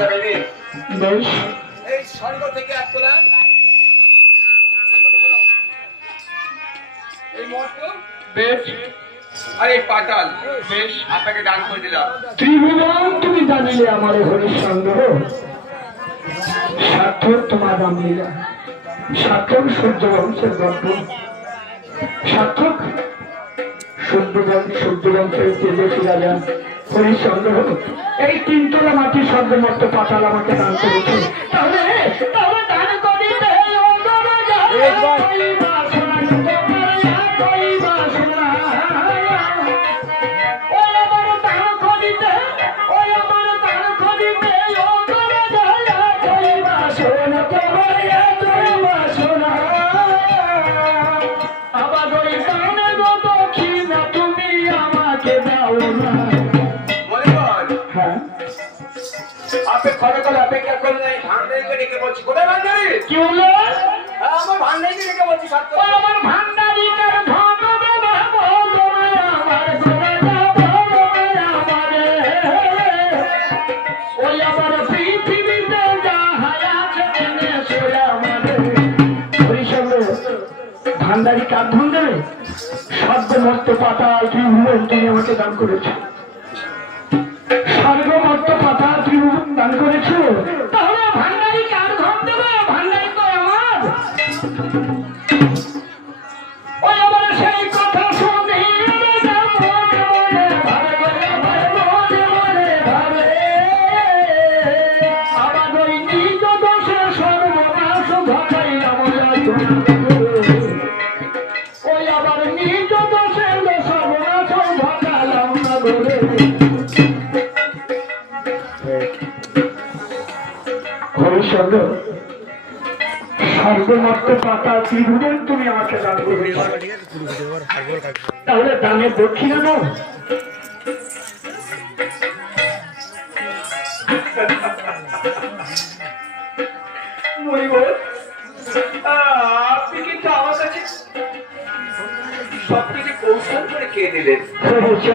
যাবে রে। বেশ এই স্বর্গ থেকে এক তোলা এই মর্ত বেশ আর এই পাতাল বেশ আপনাকে দান করে দিলাম। ত্রিভুবন তুমি জানিলে আমার হরিশ্চন্দ্র, সার্থক তোমার রামলীলা, সার্থক সূর্য বংশের গল্প, সার্থক সূর্য বংশের তেজস্বী রাজা হরিশ্চন্দ্র। এই তিনতলা মাটি সর্বমস্ত পাতাল আমাকে দান করেছে। তাহলে তাহলে দান করিতে আপনি খরে করে অপেক্ষা করুন। এই ভান্ডারিকে ডেকে বলছি, কোথায় ভান্ডারি? কি হলো? আমার ভান্ডারিকে ডেকে বলছি সার্থক। আমার ভান্ডারিটার ধন দেবে বলো আমার গোরা বলো আমারে, ওই আমার পৃথিবীতে যাহা আছে কিনে সোয়া আমারে। হরিচন্দ্র ভান্ডারি কার ধন দেবে? সর্বমস্ত পাতাল ত্রিভুবন তুমি আমাকে দান করেছো, সর্বমস্ত পাতাল ত্রিভুবন দান করেছো। তাহলে ভান্ডারি কার ধন দেবে? ভান্ডারি তো আমার। ওই আমার সেই কথা শুনি আমার ওই নিজ দোষে সর্বনাশ ঘটাই আমার, ওই আবার নিজ দোষে সর্বনাশ ঘটালাম না বলে। হরিচন্দ্র সর্বমস্ত পাতা ত্রিভুবন তুমি আমাকে দান করবে, তাহলে দানের দক্ষিণা নাও। মরিবল, আপনি কিন্তু আমার কাছে সবকিছু কৌশল করে কে দিলেন।